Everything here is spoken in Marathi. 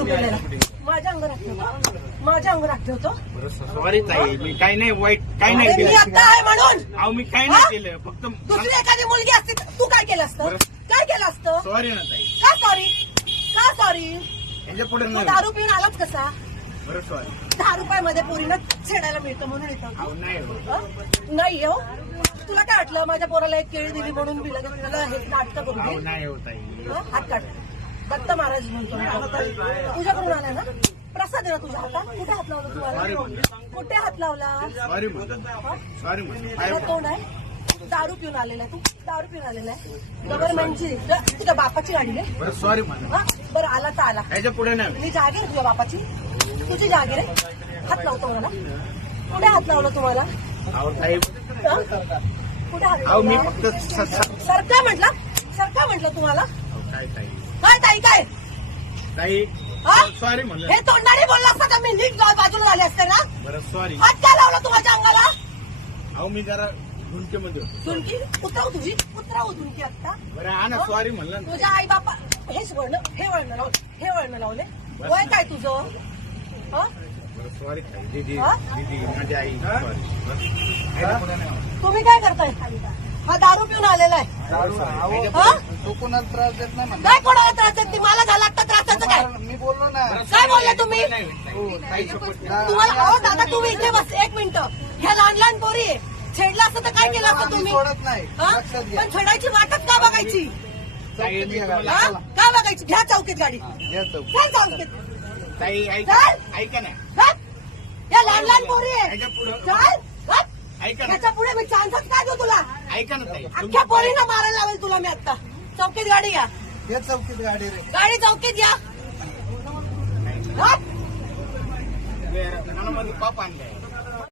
दारू पिलेला माझ्या अंगावर ठेवतो, माझ्या अंगावर ठेवतो. सॉरी ताई, मी काही नाही वाईट, काही नाही मी केलं. आता आहे म्हणून अहो मी काही नाही केलं, फक्त दुसरी एखादी मुलगी असती तर तू काय केलं असतं? काय केलं असतं? सॉरी ना ताई. का सॉरी? का सॉरी? याच्या पुढे तू नाही. दारू पिऊन आलाच कसा? बरं सॉरी. 10 रुपयामध्ये पोरीनं छेडायला मिळतं म्हणून येतं. अहो नाही हो. नाही हो, तुला काय वाटलं माझ्या पोराला एक केळी दिली म्हणून मी लगेच तुला हे नाटकं करू अहो दे? नाही हो ताई. हात काढ. दत्त महाराज म्हणतो मी. तुझ्याकडून आला ना प्रसाद आहे ना तुझ्या हातात. कुठे हात लावला तुम्हाला? कुठे हात लावला? सॉरी म्हणतो, सॉरी म्हणतो. तुला तोंड आहे? दारू पिऊन आलेला आहे तू, दारू पिऊन आलेला आहे. गव्हर्नमेंटची तुझ्या बापाची गाडी आहे. बरं सॉरी म्हणतो. बरं आला तर आला. याच्या पुढे नाही. मी जागीर तुझ्या बापाची, तुझी जागीर आहे. हात लावतो मला. कुठे हात लावला तुम्हाला? अहो ताई, कुठे हात अहो मी लावला? फक्त सर काय म्हटलं? सर काय म्हटलं तुम्हाला? काय ताई, काय ताई काय? ताई हा? सॉरी म्हणलं. हे तोंडाने बोलला असता का मी नीट बाजूला झाले असते ना? बरं सॉरी. हात काय लावला तुझ्या अंगाला? अहो मी जरा झुंकेमध्ये होतो. झुणकी उतरव तुझी, उतरव झुणकी आता. बरं हा ना सॉरी म्हणलं ना. तुझ्या आई बापा हेच वळण, हे वळण लावले, हे वळण लावले. वय काय तुझं? हा? बरं सॉरी ताई. दीदी, हा? दीदी माझी आई सॉरी. याच्या पुढे नाही. तुम्ही काय करताय? हा दारू पिऊन आलेला आहे. हा? तो कोणाला त्रास देत नाही म्हणा. काय कोणाला त्रास देत? मला झाला आता त्रासाचं काय? मी बोललो ना. काय बोलले तुम्ही? हो, ताई शपथ. तुम्हाला अहो दादा तुम्ही इथे बस एक मिनिट. ह्या लहान लहान पोरी आहे. छेडला असतं तर काय केलं असतं आम्ही तुम्ही? सोडत नाही. हा? लक्षात घ्या. पण छेडायची वाटच का बघायची? ताई, मी तुम्हाला- हा? का बघायची? घ्या चौकीत गाडी. या चौक. घ्या चौकीत. ताई चल. ऐका ना. घात. या लहान लहान पोरी आहे. याच्या पुढं चल. घात. ऐका ना. त्याच्या पुढे मी चान्सच काय देऊ तुला? ऐका ना ताई. अख्ख्या पोरीनं मारायला लावेल तुला मी आता. चौकीत गाडी या. या चौकीत गाडी रे. गाडी चौकीत या. घात. मध्ये पाप आणलाय.